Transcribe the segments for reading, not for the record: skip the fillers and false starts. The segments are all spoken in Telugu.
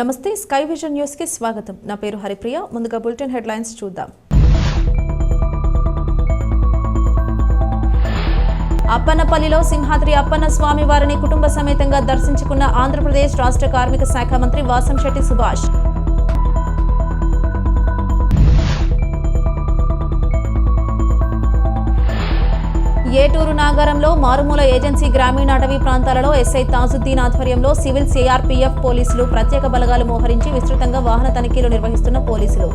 నమస్తే స్కై విజన్ న్యూస్ కి స్వాగతం. నా పేరు హరిప్రియ. ముందుగా బులెటిన్ హెడ్లైన్స్ చూద్దాం. అప్పన్నపల్లిలో సింహాద్రి అప్పన్న స్వామి వారిని కుటుంబ సమేతంగా దర్శించుకున్న ఆంధ్రప్రదేశ్ రాష్ట్ర కార్మిక శాఖ మంత్రి వాసంశెట్టి సుభాష్. ఏటూరు నాగరంలో మారుమూల ఏజెన్సీ గ్రామీణ అటవీ ప్రాంతాలలో ఎస్ఐ తాజుద్దీన్ ఆధ్వర్యంలో సివిల్ సిఆర్పీఎఫ్ పోలీసులు ప్రత్యేక బలగాలు మోహరించి విస్తృతంగా వాహన తనిఖీలు నిర్వహిస్తున్న పోలీసులు.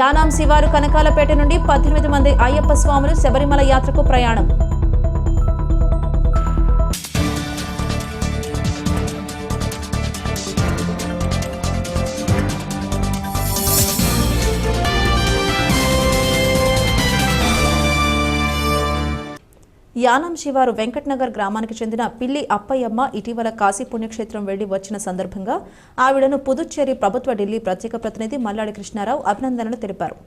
యానాం శివారు కనకాలపేట నుండి 18 మంది అయ్యప్ప స్వాములు శబరిమల యాత్రకు ప్రయాణం. యానాం శివారు వెంకటనగర్ గ్రామానికి చెందిన పిల్లి అప్పయ్యమ్మ ఇటీవల కాశీ పుణ్యక్షేత్రం వెళ్లి వచ్చిన సందర్భంగా ఆవిడను పుదుచ్చేరి ప్రభుత్వ ఢిల్లీ ప్రత్యేక ప్రతినిధి మల్లాడి కృష్ణారావు అభినందనలు తెలిపారు.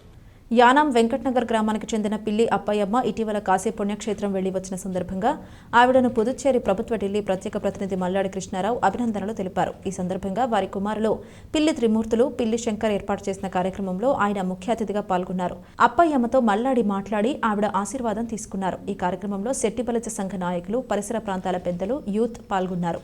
యానాం వెంకటనగర్ గ్రామానికి చెందిన పిల్లి అప్పయ్యమ్మ ఇటీవల కాశీ పుణ్యక్షేత్రం వెళ్లి వచ్చిన సందర్భంగా ఆవిడను పుదుచ్చేరి ప్రభుత్వ ఢిల్లీ ప్రత్యేక ప్రతినిధి మల్లాడి కృష్ణారావు అభినందనలు తెలిపారు. ఈ సందర్భంగా వారి కుమారులు పిల్లి త్రిమూర్తులు పిల్లి శంకర్ ఏర్పాటు చేసిన కార్యక్రమంలో ఆయన ముఖ్య అతిథిగా పాల్గొన్నారు. అప్పయ్యమ్మతో మల్లాడి మాట్లాడి ఆవిడ ఆశీర్వాదం తీసుకున్నారు. ఈ కార్యక్రమంలో శెట్టిబలజ సంఘ నాయకులు, పరిసర ప్రాంతాల పెద్దలు, యూత్ పాల్గొన్నారు.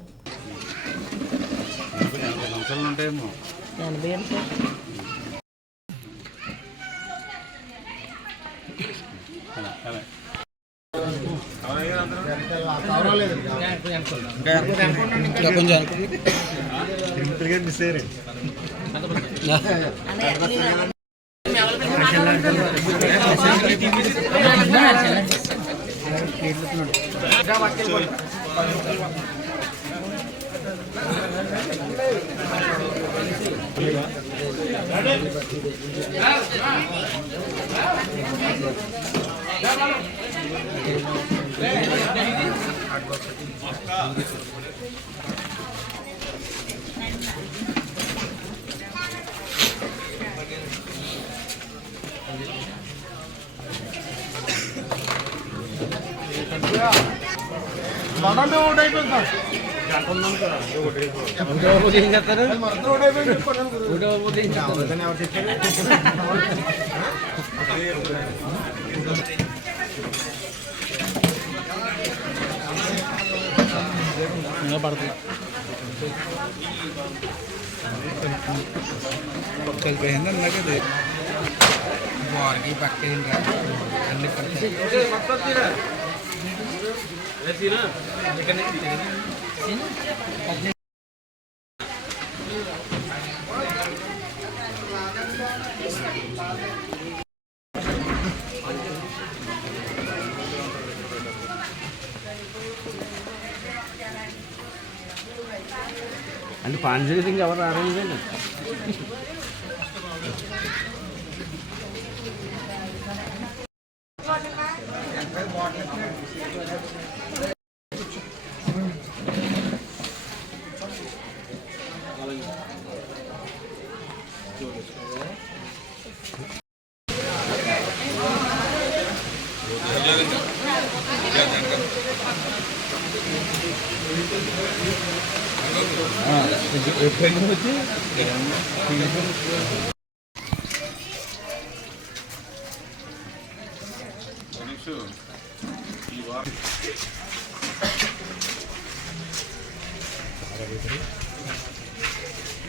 అంటే పాంజలింగ్ ఎవరు ఆరంభించండి.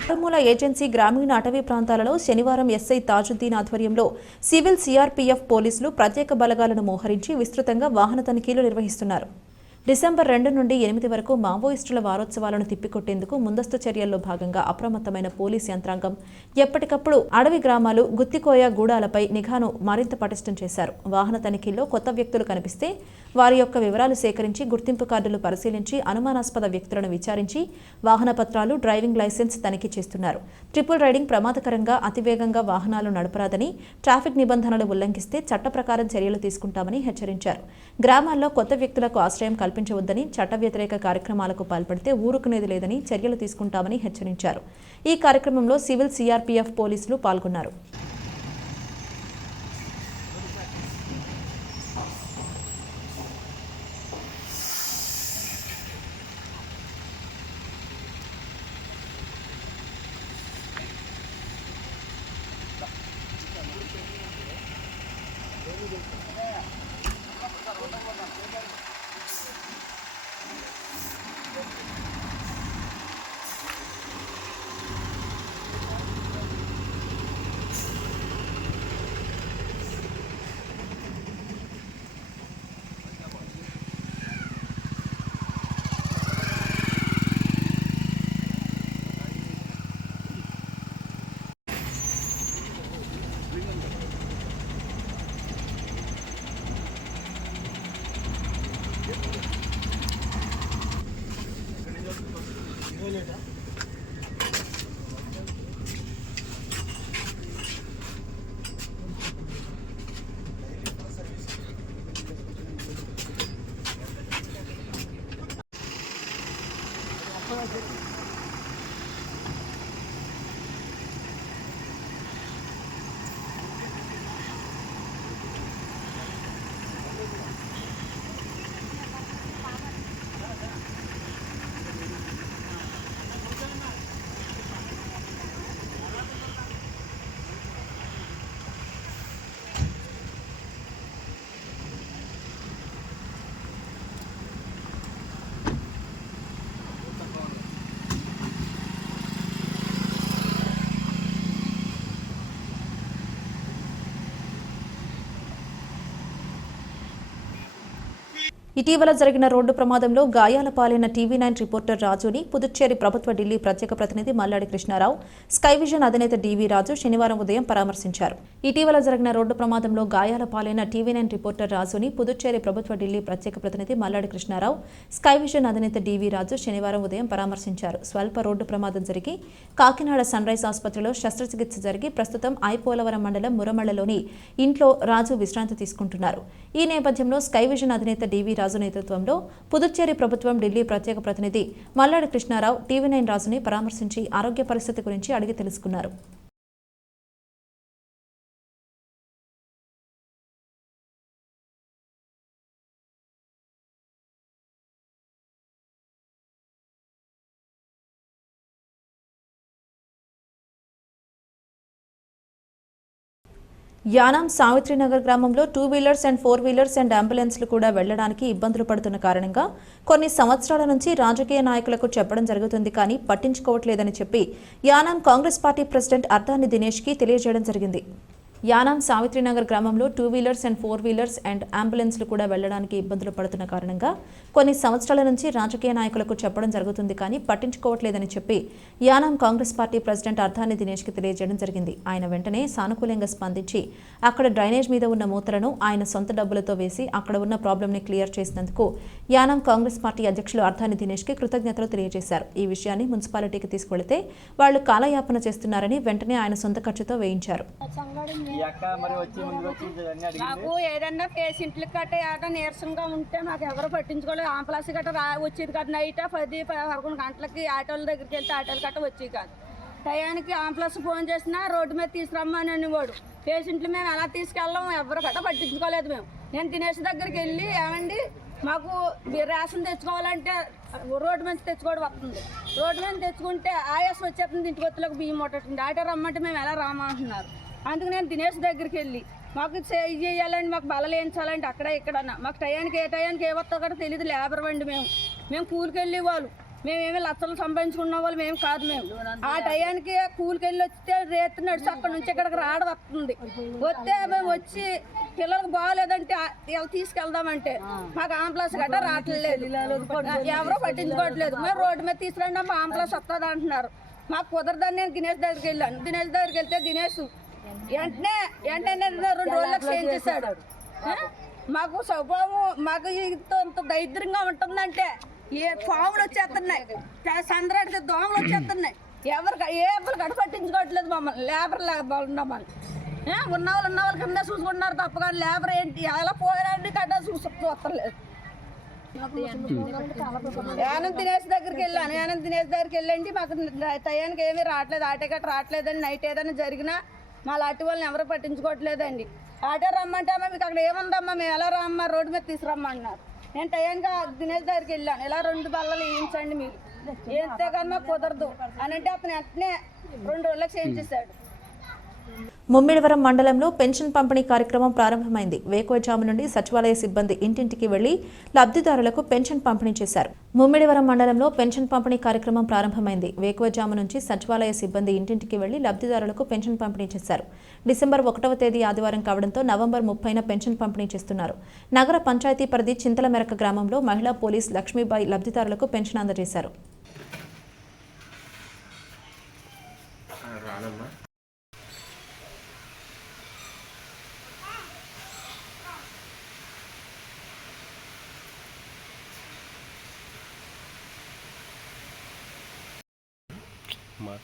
మారుమూల ఏజెన్సీ గ్రామీణ అటవీ ప్రాంతాలలో శనివారం ఎస్ఐ తాజుద్దీన్ ఆధ్వర్యంలో సివిల్ సిఆర్పీఎఫ్ పోలీసులు ప్రత్యేక బలగాలను మోహరించి విస్తృతంగా వాహన తనిఖీలు నిర్వహిస్తున్నారు. డిసెంబర్ 2 నుండి 8 వరకు మావోయిస్టుల వారోత్సవాలను తిప్పికొట్టేందుకు ముందస్తు చర్యల్లో భాగంగా అప్రమత్తమైన పోలీస్ యంత్రాంగం ఎప్పటికప్పుడు అడవి గ్రామాలు, గుత్తికోయ గూడాలపై నిఘాను మరింత పటిష్టం చేశారు. వాహన తనిఖీల్లో కొత్త వ్యక్తులు కనిపిస్తే వారి యొక్క వివరాలు సేకరించి గుర్తింపు కార్డులు పరిశీలించి అనుమానాస్పద వ్యక్తులను విచారించి వాహన పత్రాలు, డ్రైవింగ్ లైసెన్స్ తనిఖీ చేస్తున్నారు. ట్రిపుల్ రైడింగ్ ప్రమాదకరంగా అతివేగంగా వాహనాలు నడపరాదని, ట్రాఫిక్ నిబంధనలు ఉల్లంఘిస్తే చట్ట ప్రకారం చర్యలు తీసుకుంటామని హెచ్చరించారు. గ్రామాల్లో కొత్త వ్యక్తులకు ఆశ్రయం కల్పించవద్దని, చట్ట వ్యతిరేక కార్యక్రమాలకు పాల్పడితే ఊరుకునేది లేదని చర్యలు తీసుకుంటామని హెచ్చరించారు. ఈ కార్యక్రమంలో సివిల్ సిఆర్పీఎఫ్ పోలీసులు పాల్గొన్నారు. ఇటీవల జరిగిన రోడ్డు ప్రమాదంలో గాయాల పాలైన టీవీ9 రిపోర్టర్ రాజుని పుదుచ్చేరి ప్రభుత్వ ఢిల్లీ ప్రత్యేక ప్రతినిధి మల్లాడి కృష్ణారావు, స్కై విజన్ అధినేత డీవీ రాజు శనివారం ఉదయం పరామర్శించారు. ఇటీవల జరిగిన రోడ్డు ప్రమాదంలో గాయాల పాలైన టీవీ9 రిపోర్టర్ రాజుని పుదుచ్చేరి ప్రభుత్వ ఢిల్లీ ప్రత్యేక ప్రతినిధి మల్లాడి కృష్ణారావు, స్కై విజన్ అధినేత డీవీ రాజు శనివారం ఉదయం పరామర్శించారు. స్వల్ప రోడ్డు ప్రమాదం జరిగి కాకినాడ సన్ రైజ్ ఆసుపత్రిలో శస్త్రచికిత్స జరిగి ప్రస్తుతం ఐపోలవరం మండలం మురమళ్లలోని ఇంట్లో రాజు విశ్రాంతి తీసుకుంటున్నారు. ఈ నేపథ్యంలో స్కై విజన్ అధినేత డీవీ రాజు నేతృత్వంలో పుదుచ్చేరి ప్రభుత్వం ఢిల్లీ ప్రత్యేక ప్రతినిధి మల్లాడి కృష్ణారావు టీవీ9 రాజుని పరామర్శించి ఆరోగ్య పరిస్థితి గురించి అడిగి తెలుసుకున్నారు. యానాం సావిత్రినగర్ గ్రామంలో 2 వీలర్స్ అండ్ 4 వీలర్స్ అండ్ అంబులెన్స్లు కూడా వెళ్లడానికి ఇబ్బందులు పడుతున్న కారణంగా కొన్ని సంవత్సరాల నుంచి రాజకీయ నాయకులకు చెప్పడం జరుగుతుంది కానీ పట్టించుకోవట్లేదని చెప్పి యానాం కాంగ్రెస్ పార్టీ ప్రెసిడెంట్ అర్ధాని దినేష్కి తెలియజేయడం జరిగింది. యానాం సావిత్రినగర్ గ్రామంలో 2 వీలర్స్ అండ్ 4 వీలర్స్ అండ్ అంబులెన్స్లు కూడా వెళ్లడానికి ఇబ్బందులు పడుతున్న కారణంగా కొన్ని సంవత్సరాల నుంచి రాజకీయ నాయకులకు చెప్పడం జరుగుతుంది కానీ పట్టించుకోవట్లేదని చెప్పి యానాం కాంగ్రెస్ పార్టీ ప్రెసిడెంట్ అర్ధాని దినేష్కి తెలియజేయడం జరిగింది. ఆయన వెంటనే సానుకూలంగా స్పందించి అక్కడ డ్రైనేజ్ మీద ఉన్న మూతలను ఆయన సొంత డబ్బులతో వేసి అక్కడ ఉన్న ప్రాబ్లంని క్లియర్ చేసినందుకు యానాం కాంగ్రెస్ పార్టీ అధ్యక్షులు అర్ధాని దినేష్కి కృతజ్ఞతలు తెలియజేశారు. ఈ విషయాన్ని మున్సిపాలిటీకి తీసుకెళ్తే వాళ్లు కాలయాపన చేస్తున్నారని వెంటనే ఆయన సొంత ఖర్చుతో వేయించారు. మాకు ఏదన్నా పేషెంట్లు గట్ట ఏటా నీరసంగా ఉంటే మాకు ఎవరు పట్టించుకోలేదు. ఆంబులెన్స్ గట్ట వచ్చేది కాదు. నైట్ 10-11 గంటలకి ఆటోల దగ్గరికి వెళ్తే ఆటోలు గట్ట వచ్చేవి కాదు. టయానికి ఆంబులెన్స్ ఫోన్ చేసినా రోడ్డు మీద తీసుకురమ్మని అనేవాడు. పేషెంట్లు మేము ఎలా తీసుకెళ్ళాం ఎవరు గట్ట పట్టించుకోలేదు. నేను దినేష్ దగ్గరికి వెళ్ళి ఏమండి మాకు రేషన్ తెచ్చుకోవాలంటే రోడ్డు మీద తెచ్చుకోవడం వస్తుంది. రోడ్డు మీద తెచ్చుకుంటే ఆయాసం వచ్చేస్తుంది. ఇంటికి వచ్చేలోకి బియ్యం ముట్టండి. ఆటో రమ్మంటే మేము ఎలా రామంటున్నారు. అందుకు నేను దినేష్ దగ్గరికి వెళ్ళి మాకు చేయాలండి, మాకు బలలు వేయించాలండి అక్కడ ఇక్కడన్నా. మాకు టయానికి ఏ టయానికి ఏ వస్తా కూడా తెలియదు. లేబర్ అండి మేము కూలికి వెళ్ళే వాళ్ళు. మేమేమి లక్షలు సంపాదించుకున్న వాళ్ళు మేము కాదు. మేము ఆ టయానికి కూలికి వెళ్ళి వస్తే రేపు నడిచి అక్కడ నుంచి ఇక్కడికి రావడం వస్తుంది. వస్తే మేము వచ్చి పిల్లలకు బాగోలేదంటే ఇలా తీసుకెళ్దామంటే మాకు ఆంబులెన్స్ గట్రా రావట్లేదు. ఎవరో పట్టించుకోవట్లేదు. మేము రోడ్డు మీద తీసుకురండి అమ్మ ఆంబులెన్స్ వస్తుంది అంటున్నారు. మాకు కుదరదని నేను దినేష్ దగ్గరికి వెళ్ళాను. దినేష్ దగ్గరికి వెళ్తే దినేష్ వెంటనే 2 రోజులకు చేంజ్ చేశాడు. మాకు స్వభావం మాకు ఇంత దరిద్రంగా ఉంటుందంటే ఏ పాములు వచ్చేస్తున్నాయి, సంద్రాడితే దోమలు వచ్చేస్తున్నాయి. ఎవరు గడ పట్టించుకోవట్లేదు మమ్మల్ని. లేబర్ మమ్మల్ని ఉన్న వాళ్ళ కింద చూసుకుంటున్నారు తప్ప కానీ లేబర్ ఏంటి ఎలా పోయారండి కట్ట చూస్తలేదు. యానం దినేష్ దగ్గరికి వెళ్ళాను. యానం దినేష్ దగ్గరికి వెళ్ళండి మాకు టయానికి ఏమీ రావట్లేదు, ఆటో గట్ట రావట్లేదండి. నైట్ ఏదైనా జరిగినా మా లాంటి వాళ్ళని ఎవరు పట్టించుకోవట్లేదండి. ఆటో రమ్మంటే అమ్మ మీకు అక్కడ ఏముందమ్మా మేము ఎలా రామ్మా రోడ్డు మీద తీసుకురమ్మన్నారు. నేను టయానికి దినేష్ దగ్గరికి వెళ్ళాను. ఇలా 2 బల్లలు వేయించండి మీరు వేస్తే కానీ మాకు కుదరదు అని అంటే అతను వెంటనే 2 రోజులకు చేంజ్ చేశాడు. ముమ్మిడివరం మండలంలో పెన్షన్ పంపిణీ కార్యక్రమం ప్రారంభమైంది. వేకువజాము నుండి సచివాలయ సిబ్బంది ఇంటింటికి వెళ్లి లబ్ధిదారులకు పెన్షన్ పంపిణీ చేశారు. ముమ్మిడివరం మండలంలో పెన్షన్ పంపిణీ కార్యక్రమం ప్రారంభమైంది. వేకువజాము నుంచి సచివాలయ సిబ్బంది ఇంటింటికి వెళ్లి లబ్ధిదారులకు పెన్షన్ పంపిణీ చేశారు. డిసెంబర్ 1వ తేదీ ఆదివారం కావడంతో నవంబర్ 30న పెన్షన్ పంపిణీ చేస్తున్నారు. నగర పంచాయతీ పరిధి చింతలమెరక గ్రామంలో మహిళా పోలీస్ లక్ష్మీబాయి లబ్ధిదారులకు పెన్షన్ అందజేశారు. కుమార్.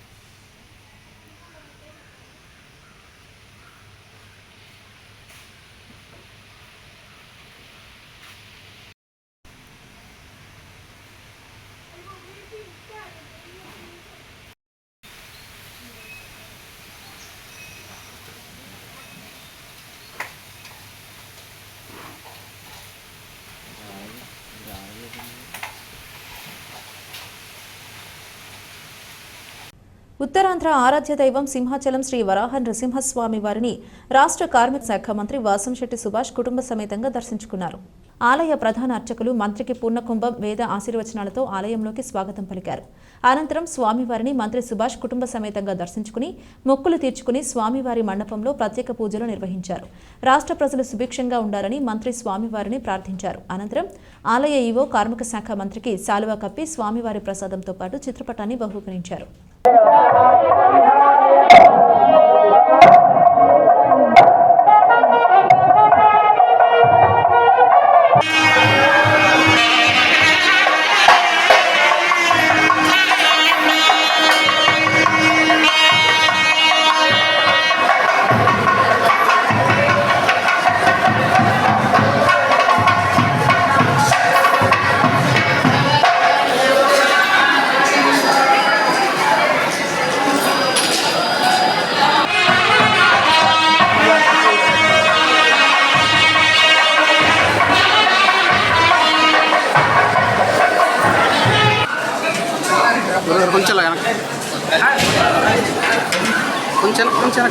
ఉత్తరాంధ్ర ఆరాధ్య దైవం సింహాచలం శ్రీ వరాహ నృసింహస్వామి వారిని రాష్ట్ర కార్మిక శాఖ మంత్రి వాసంశెట్టి సుభాష్ కుటుంబ సమేతంగా దర్శించుకున్నారు. ఆలయ ప్రధాన అర్చకులు మంత్రికి పూర్ణకుంభం వేద ఆశీర్వచనాలతో ఆలయంలోకి స్వాగతం పలికారు. అనంతరం స్వామివారిని మంత్రి సుభాష్ కుటుంబ సమేతంగా దర్శించుకుని మొక్కులు తీర్చుకుని స్వామివారి మండపంలో ప్రత్యేక పూజలు నిర్వహించారు. రాష్ట్ర ప్రజలు సుభిక్షంగా ఉండాలని మంత్రి స్వామివారిని ప్రార్థించారు. అనంతరం ఆలయ ఈవో కార్మిక శాఖ మంత్రికి శాలువా కప్పి స్వామివారి ప్రసాదంతో పాటు చిత్రపటాన్ని బహూకరించారు. కొంచెం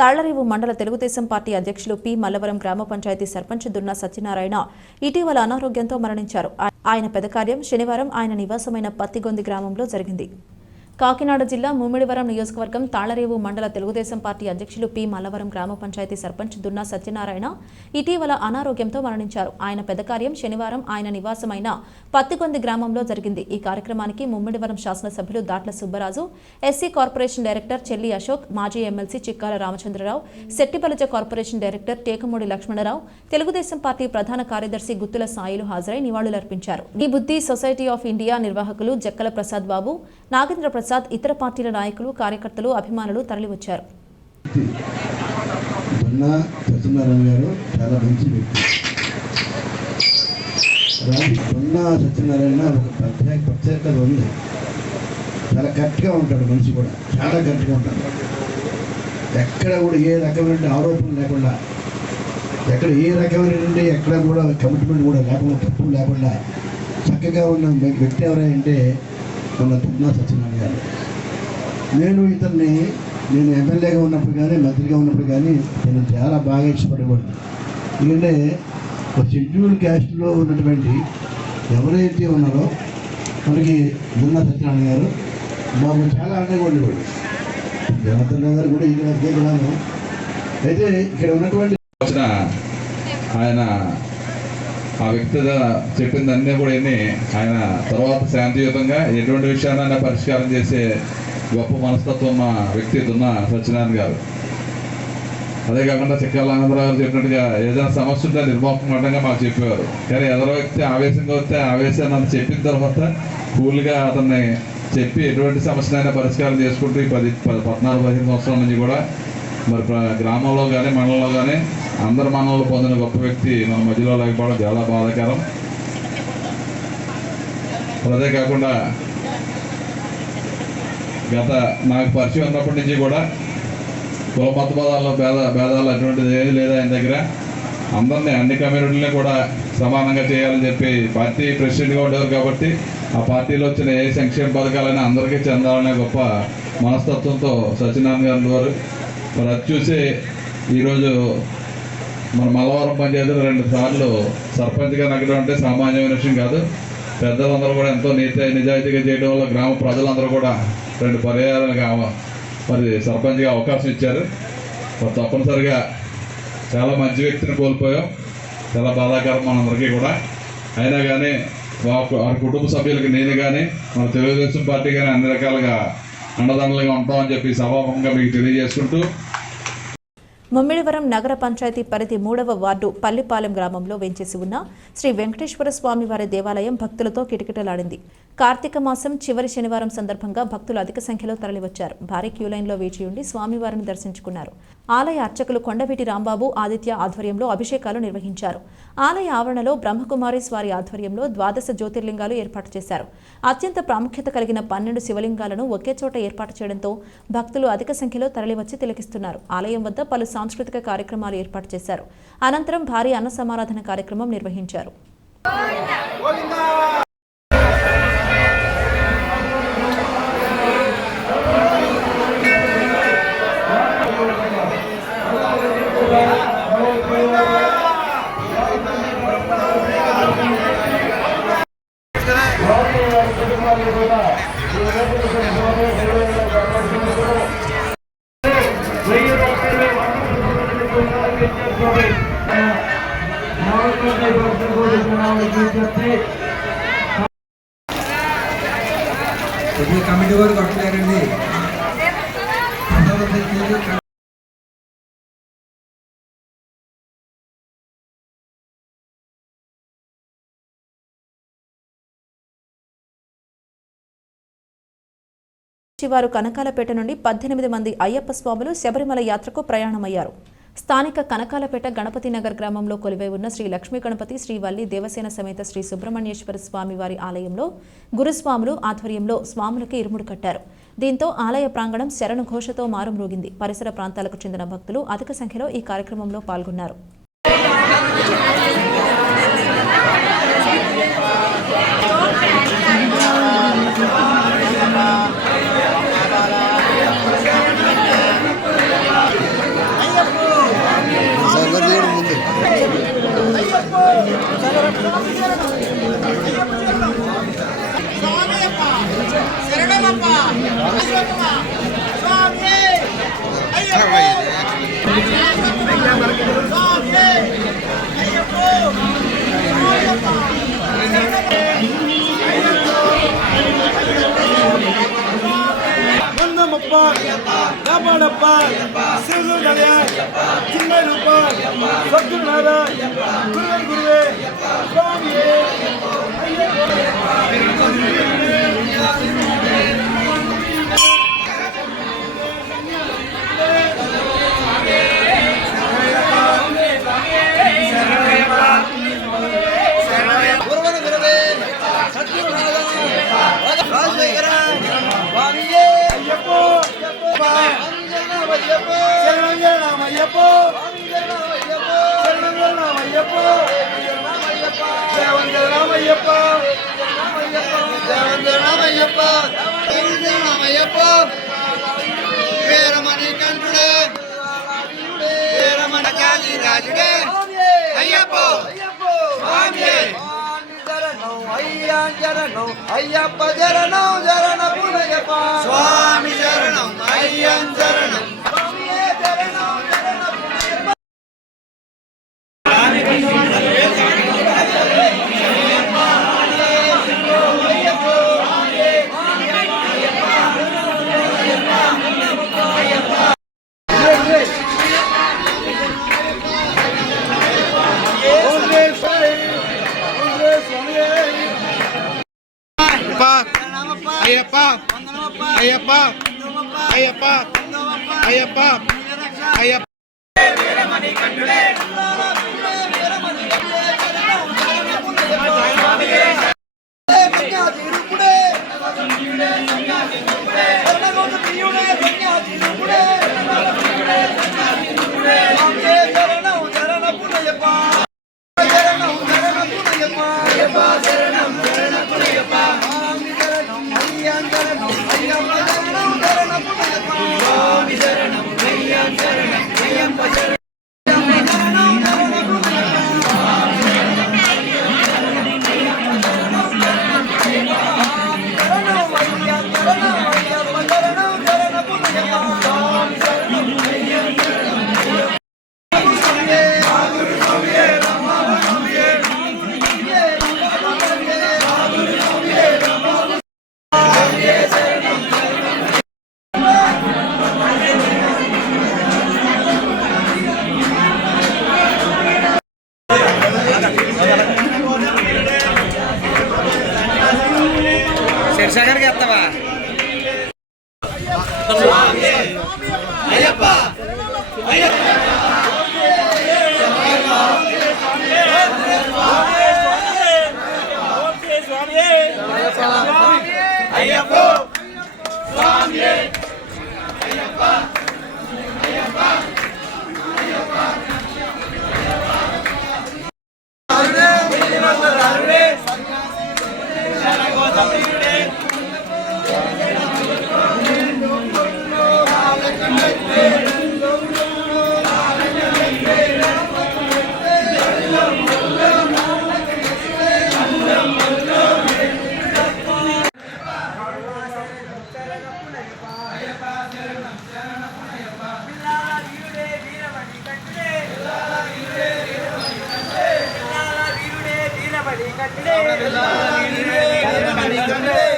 తాళ్లరేవు మండల తెలుగుదేశం పార్టీ అధ్యక్షులు పి మల్లవరం గ్రామ పంచాయతీ సర్పంచ్ దున్నా సత్యనారాయణ ఇటీవల అనారోగ్యంతో మరణించారు. ఆయన పెదకార్యం శనివారం ఆయన నివాసమైన పత్తిగొంది గ్రామంలో జరిగింది. కాకినాడ జిల్లా ముమ్మిడివరం నియోజకవర్గం తాళ్లరేవు మండల తెలుగుదేశం పార్టీ అధ్యక్షులు పి మల్లవరం గ్రామ పంచాయతీ సర్పంచ్ దున్నా సత్యనారాయణ ఇటీవల అనారోగ్యంతో మరణించారు. ఆయన పెదకార్యం శనివారం ఆయన నివాసమైన పత్తిగొంది గ్రామంలో జరిగింది. ఈ కార్యక్రమానికి ముమ్మిడివరం శాసనసభ్యులు Datla Subbaraju, SC corporation director Chelli Ashok, మాజీ MLC Chikkala Ramachandrarao, Settibalija corporation director Tekamudi Lakshmanarao, Telugudesam party ప్రధాన కార్యదర్శి గుత్తుల సాయిలు హాజరై నివాళులర్పించారు. ఈ బుద్ధి సొసైటీ ఆఫ్ ఇండియా నిర్వాహకులు జక్కల ప్రసాద్ బాబు, నాగేంద్ర ప్రసాద్, ఇతర పార్టీల నాయకులు, కార్యకర్తలు, అభిమానులు తరలివచ్చారు. సత్యనారాయణ గారు చాలా మంచి వ్యక్తి. సత్యనారాయణ ఒక ప్రత్యేకత ఉంది. చాలా కరెక్ట్గా ఉంటాడు. మనిషి కూడా చాలా కరెక్ట్గా ఉంటాడు. ఎక్కడ కూడా ఏ రకమైన ఆరోపణలు లేకుండా, ఎక్కడ ఏ రకమైన ఎక్కడ కూడా కమిట్మెంట్ కూడా లేకుండా, తప్పు లేకుండా చక్కగా ఉన్న వ్యక్తి ఎవరంటే మన దున్నా సత్యనారాయణ గారు. నేను ఎమ్మెల్యేగా ఉన్నప్పుడు కానీ, మంత్రిగా ఉన్నప్పుడు కానీ నేను చాలా బాగా ఇష్టపడేవాడిని. ఎందుకంటే ఒక షెడ్యూల్ క్యాస్ట్లో ఉన్నటువంటి ఎవరైతే ఉన్నారో మనకి దున్నా సత్యనారాయణ గారు మాకు చాలా అండగా ఉండేవాడు. జనార్దన్ గారు కూడా ఈ మధ్య కూడాను. అయితే ఇక్కడ ఉన్నటువంటి ఆయన ఆ వ్యక్తి చెప్పిందన్నీ కూడా విని ఆయన తర్వాత శాంతియుతంగా ఎటువంటి విషయాన్ని పరిష్కారం చేసే గొప్ప మనస్తత్వం ఉన్న వ్యక్తి దున్నా సత్యనారాయణ గారు. అదే కాకుండా చిక్కాల ఆనందరావు గారు చెప్పినట్టుగా ఏదైనా సమస్య ఉంటే నిర్మోహమాటంగా మాకు చెప్పేవారు. కానీ ఎదరో వ్యక్తి ఆవేశంగా వస్తే ఆవేశాన్ని అంత చెప్పిన తర్వాత కూల్గా అతన్ని చెప్పి ఎటువంటి సమస్యనైనా పరిష్కారం చేసుకుంటూ ఈ 14-15 సంవత్సరాల నుంచి కూడా మరి గ్రామంలో కానీ మండలంలో కానీ అందరి మనలో పొందిన గొప్ప వ్యక్తి మన మధ్యలో లేకపోవడం చాలా బాధాకరం. అదే కాకుండా నాకు పరిచయం ఉన్నప్పటి నుంచి కూడా కుల మతభేదాల్లో భేదాలు అటువంటిది ఏది లేదు ఆయన దగ్గర. అందరినీ అన్ని కమ్యూనిటీలని కూడా సమానంగా చేయాలని చెప్పి పార్టీ ప్రెసిడెంట్గా ఉండేవారు కాబట్టి ఆ పార్టీలో వచ్చిన ఏ సంక్షేమ పథకాలైనా అందరికీ చెందాలనే గొప్ప మనస్తత్వంతో సత్యనారాయణ గారు వారు మరి అది చూసి ఈరోజు మన మలవరం పంచాయతీలో 2 సార్లు సర్పంచ్గా నగ్గడం అంటే సామాన్యమైన విషయం కాదు. పెద్దలందరూ కూడా ఎంతో నిజాయితీగా చేయడం వల్ల గ్రామ ప్రజలందరూ కూడా 2 పర్యాయాలుగా మరి సర్పంచ్గా అవకాశం ఇచ్చారు. మరి తప్పనిసరిగా చాలా మంచి వ్యక్తిని కోల్పోయాం. చాలా బాధాకరం మనందరికీ కూడా. అయినా కానీ వారి కుటుంబ సభ్యులకి నేను కానీ మన తెలుగుదేశం పార్టీ కానీ అన్ని రకాలుగా అండదండలుగా ఉంటామని చెప్పి సభాముఖంగా మీకు తెలియజేసుకుంటూ, ముమ్మిడివరం నగర పంచాయతీ పరిధి 3వ వార్డు పల్లిపాలెం గ్రామంలో వేంచేసి ఉన్న శ్రీ వెంకటేశ్వర స్వామివారి దేవాలయం భక్తులతో కిటకిటలాడింది. కార్తీక మాసం చివరి శనివారం సందర్భంగా భక్తులు అధిక సంఖ్యలో తరలివచ్చారు. భారీ క్యూలైన్లో వేచి ఉండి స్వామివారిని దర్శించుకున్నారు. ఆలయ అర్చకులు కొండవీటి రాంబాబు, ఆదిత్య ఆధ్వర్యంలో అభిషేకాలు నిర్వహించారు. ఆలయ ఆవరణలో బ్రహ్మకుమారి వారి ఆధ్వర్యంలో 12 జ్యోతిర్లింగాలు ఏర్పాటు చేశారు. అత్యంత ప్రాముఖ్యత కలిగిన 12 శివలింగాలను ఒకే చోట ఏర్పాటు చేయడంతో భక్తులు అధిక సంఖ్యలో తరలివచ్చి తిలకిస్తున్నారు. ఆలయం వద్ద పలు సాంస్కృతిక కార్యక్రమాలు ఏర్పాటు చేశారు. అనంతరం భారీ అన్న సమారాధన కార్యక్రమం నిర్వహించారు. కమిటీ వారు కట్టలేరండి. వారు కనకాలపేట నుండి 18 మంది అయ్యప్ప స్వాములు శబరిమల యాత్రకు ప్రయాణమయ్యారు. స్థానిక కనకాలపేట గణపతి నగర్ గ్రామంలో కొలువై ఉన్న శ్రీ లక్ష్మీ గణపతి శ్రీ వల్లి దేవసేన సమేత శ్రీ సుబ్రహ్మణ్యేశ్వర స్వామి వారి ఆలయంలో గురుస్వాములు ఆధ్వర్యంలో స్వాములకి ఇరుముడు కట్టారు. దీంతో ఆలయ ప్రాంగణం శరణు ఘోషతో మారుమ్రోగింది. పరిసర ప్రాంతాలకు చెందిన భక్తులు అధిక సంఖ్యలో ఈ కార్యక్రమంలో పాల్గొన్నారు. అయ్యప్ప జరణం జరణ పునయప్ప స్వామి జరణం అయ్యం జరణం అయ్యప్ప అయ్యప్ప అయ్యప్ప అయ్యప్ప అయ్యప్ప శరణం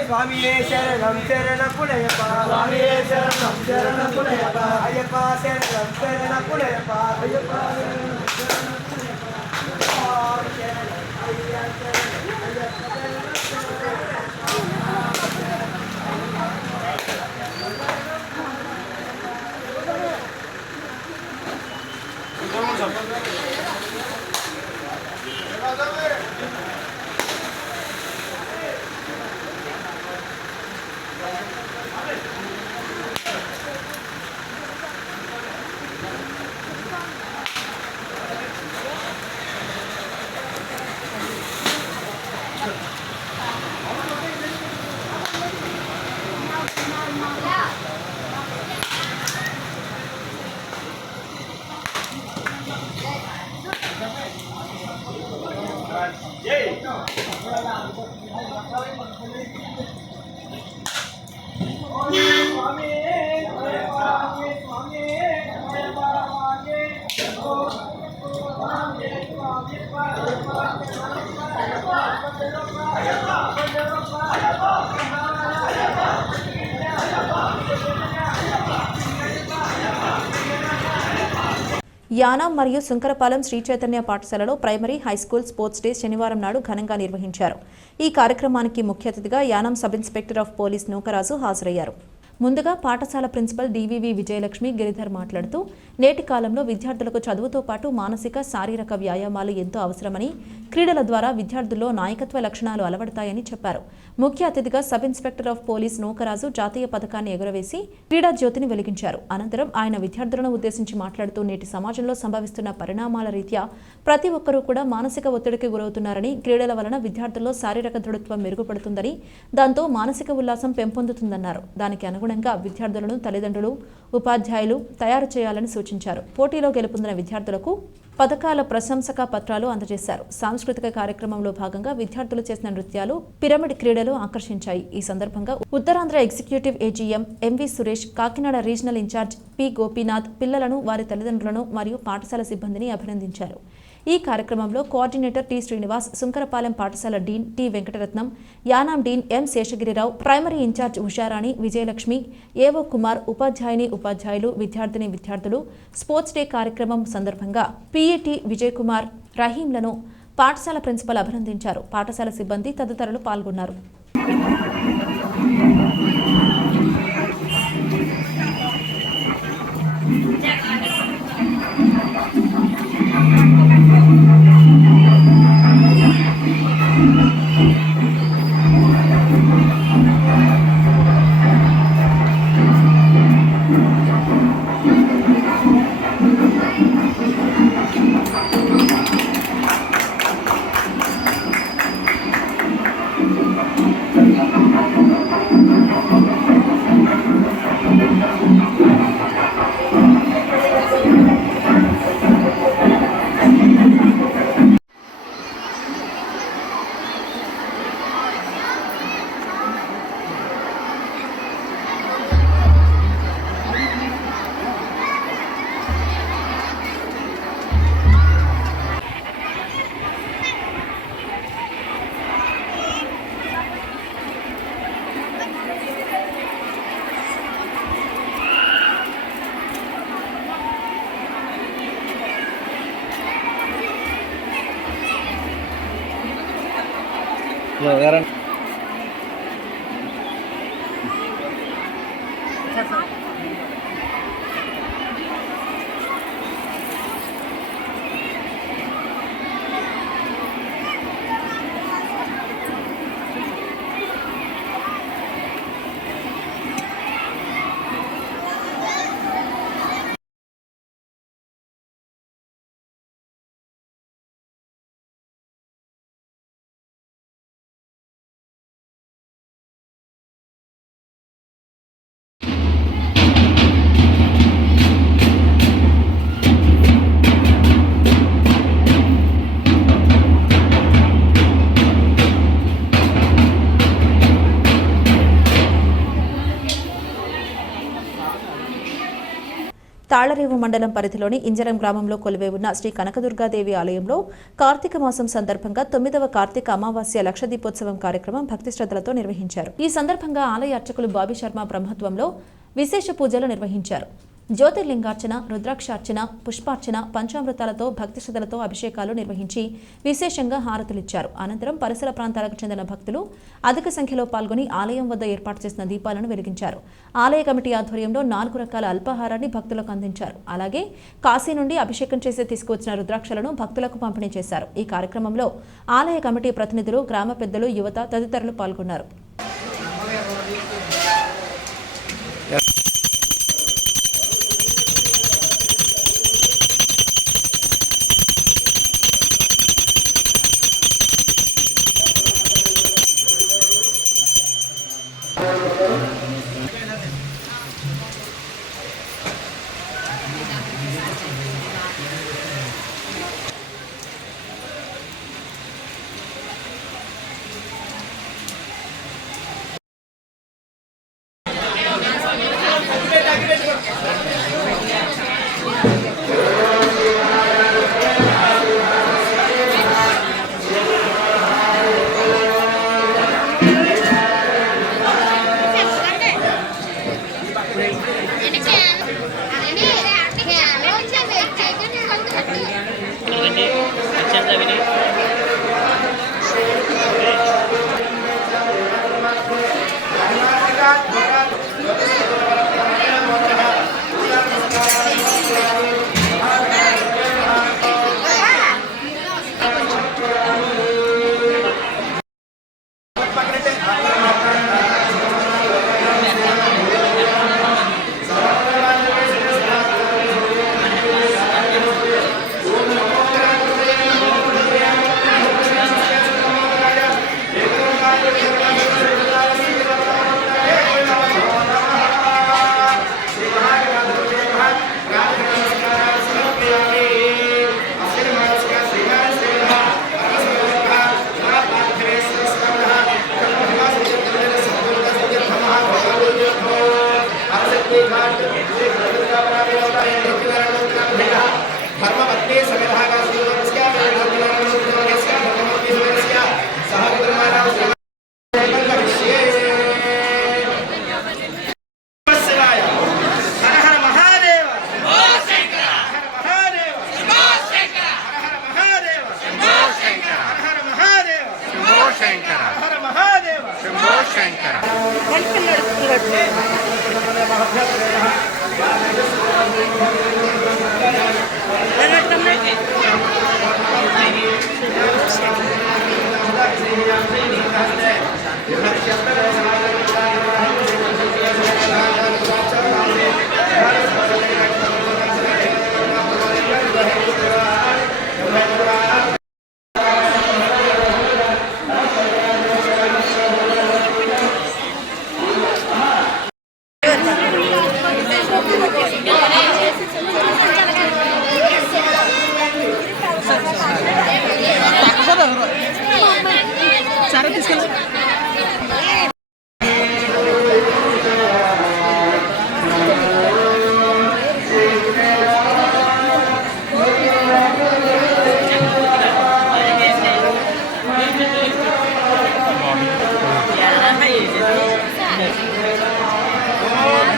స్వామియే శరణం శరణపుడయప్ప స్వామియే శరణం శరణపుడయప్ప అయ్యప్ప శరణం శరణపుడయప్ప అయ్యప్ప యానాం మరియు సుంకరపాలెం శ్రీ చైతన్య పాఠశాలలో ప్రైమరీ హైస్కూల్ స్పోర్ట్స్ డే శనివారం నాడు ఘనంగా నిర్వహించారు. ఈ కార్యక్రమానికి ముఖ్య అతిథిగా Yanam sub inspector of police Nookaraju హాజరయ్యారు. ముందుగా పాఠశాల ప్రిన్సిపల్ డివివి విజయలక్ష్మి గిరిధర్ మాట్లాడుతూ నేటి కాలంలో విద్యార్థులకు చదువుతో పాటు మానసిక శారీరక వ్యాయామాలు ఎంతో అవసరమని, క్రీడల ద్వారా విద్యార్థుల్లో నాయకత్వ లక్షణాలు అలవడతాయని చెప్పారు. ముఖ్య అతిథిగా sub inspector of police Nookaraju జాతీయ పథకాన్ని ఎగురవేసి క్రీడా జ్యోతిని వెలిగించారు. అనంతరం ఆయన విద్యార్థులను ఉద్దేశించి మాట్లాడుతూ నేటి సమాజంలో సంభవిస్తున్న పరిణామాల రీత్యా ప్రతి ఒక్కరూ కూడా మానసిక ఒత్తిడికి గురవుతున్నారని, క్రీడల వలన విద్యార్థుల్లో శారీరక దృఢత్వం మెరుగుపడుతుందని, దాంతో మానసిక ఉల్లాసం పెంపొందుతుందన్నారు. దానికి అనుగుణంగా విద్యార్థులను తల్లిదండ్రులు, ఉపాధ్యాయులు తయారు చేయాలని సూచించారు. పోటీలో గెలుపొందిన విద్యార్థులకు పథకాల ప్రశంసక పత్రాలు అందజేశారు. సాంస్కృతిక కార్యక్రమంలో భాగంగా విద్యార్థులు చేసిన నృత్యాలు, పిరమిడ్ క్రీడలు ఆకర్షించాయి. ఈ సందర్భంగా Uttarandhra executive AGM MV Suresh, Kakinada regional in-charge P Gopinath పిల్లలను, వారి తల్లిదండ్రులను మరియు పాఠశాల సిబ్బందిని అభినందించారు. ఈ కార్యక్రమంలో కోఆర్డినేటర్ టి శ్రీనివాస్, సుంకరపాలెం పాఠశాల డీన్ టి వెంకటరత్నం, యానాం డీన్ ఎం శేషగిరిరావు, ప్రైమరీ ఇన్ఛార్జ్ ఉషారాణి, విజయలక్ష్మి, ఏవో కుమార్, ఉపాధ్యాయులు, విద్యార్థులు స్పోర్ట్స్ డే కార్యక్రమం సందర్భంగా పిఈటి విజయ్ కుమార్, రహీంలను పాఠశాల ప్రిన్సిపల్ అభినందించారు. పాఠశాల సిబ్బంది తదితరులు పాల్గొన్నారు. ఎవరైనా తాళ్లరేవు మండలం పరిధిలోని ఇంజరం గ్రామంలో కొలువై ఉన్న శ్రీ కనకదుర్గాదేవి ఆలయంలో కార్తీక మాసం సందర్భంగా 9వ కార్తీక అమావాస్య లక్ష దీపోత్సవం కార్యక్రమం భక్తి శ్రద్ధలతో నిర్వహించారు. ఈ సందర్భంగా ఆలయ అర్చకులు బాబీ శర్మ బ్రహ్మత్వంలో విశేష పూజలు నిర్వహించారు. జ్యోతిర్లింగార్చన, రుద్రాక్షార్చన, పుష్పార్చన, పంచామృతాలతో భక్తి శ్రద్ధలతో అభిషేకాలు నిర్వహించి విశేషంగా హారతులిచ్చారు. అనంతరం పరిసర ప్రాంతాలకు చెందిన భక్తులు అధిక సంఖ్యలో పాల్గొని ఆలయం వద్ద ఏర్పాటు చేసిన దీపాలను వెలిగించారు. ఆలయ కమిటీ ఆధ్వర్యంలో 4 రకాల అల్పాహారాన్ని భక్తులకు అందించారు. అలాగే కాశీ నుండి అభిషేకం చేసి తీసుకువచ్చిన రుద్రాక్షలను భక్తులకు పంపిణీ చేశారు. ఈ కార్యక్రమంలో ఆలయ కమిటీ ప్రతినిధులు, గ్రామ పెద్దలు, యువత తదితరులు పాల్గొన్నారు.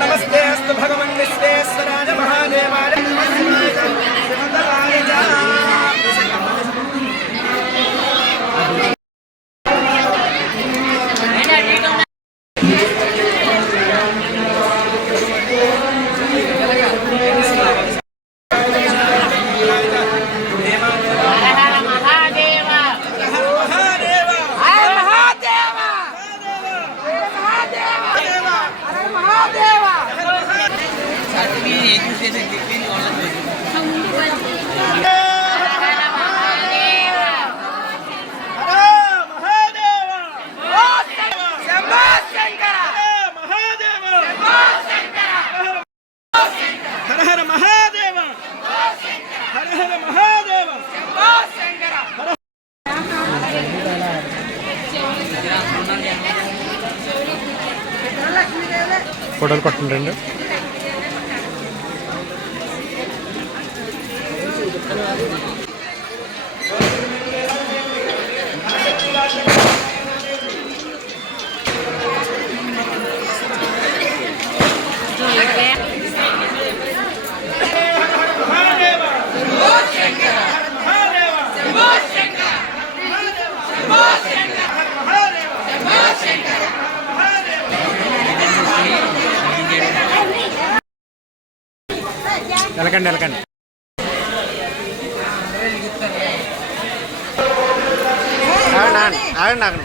नमस्ते अस्तु भगवन् विश्वेश्वराय महादेवाय ఫోటోలు కొట్టండి. వెళ్ళకండి వెళ్ళకండి. ఆగండి ఆగండి ఆగండి.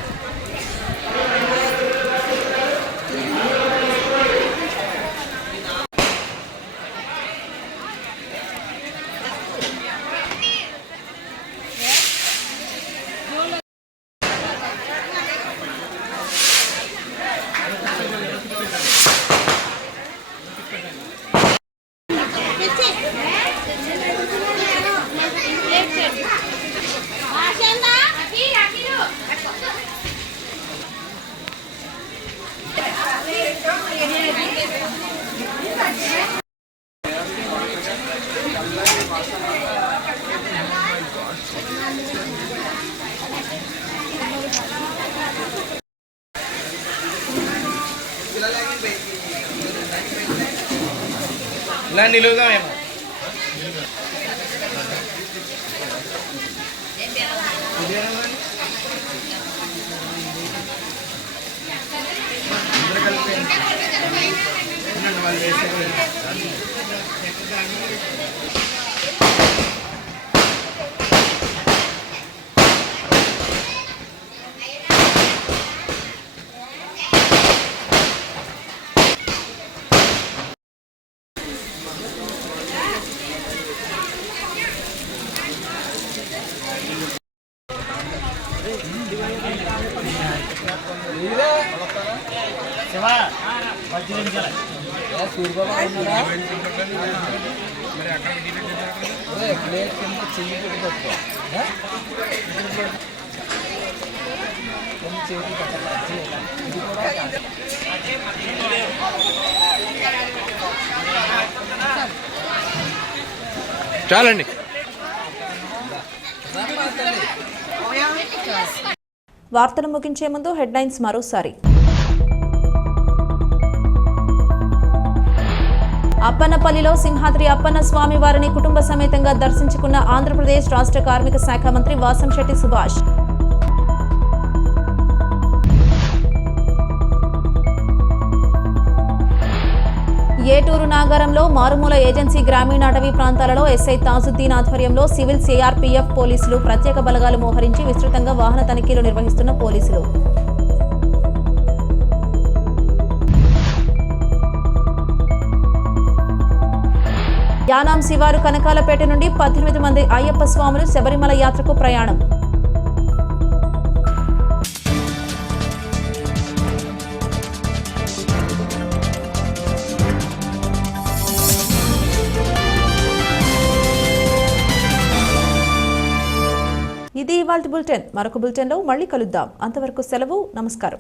ఇలా నిలువుగా ఏమో వాళ్ళు వేసే చాలండి. వార్తలు ముగించే ముందు హెడ్లైన్స్ మరోసారి. అప్పన్నపల్లిలో సింహాద్రి అప్పన్న స్వామి వారిని కుటుంబ సమేతంగా దర్శించుకున్న ఆంధ్రప్రదేశ్ రాష్ట్ర కార్మిక శాఖ మంత్రి వాసంశెట్టి సుభాష్. ఏటూరు నాగారంలో మారుమూల ఏజెన్సీ గ్రామీణ అటవీ ప్రాంతాలలో ఎస్ఐ తాజుద్దీన్ ఆధ్వర్యంలో సివిల్ సిఆర్పీఎఫ్ పోలీసులు ప్రత్యేక బలగాలు మోహరించి విస్తృతంగా వాహన తనిఖీలు నిర్వహిస్తున్న పోలీసులు. యానాం శివారు కనకాలపేట నుండి 18 మంది అయ్యప్ప స్వాములు శబరిమల యాత్రకు ప్రయాణం. ఇది ఇవాల్టి బులెటిన్. మరొక బులెటిన్లో మళ్ళీ కలుద్దాం. అంతవరకు సెలవు. నమస్కారం.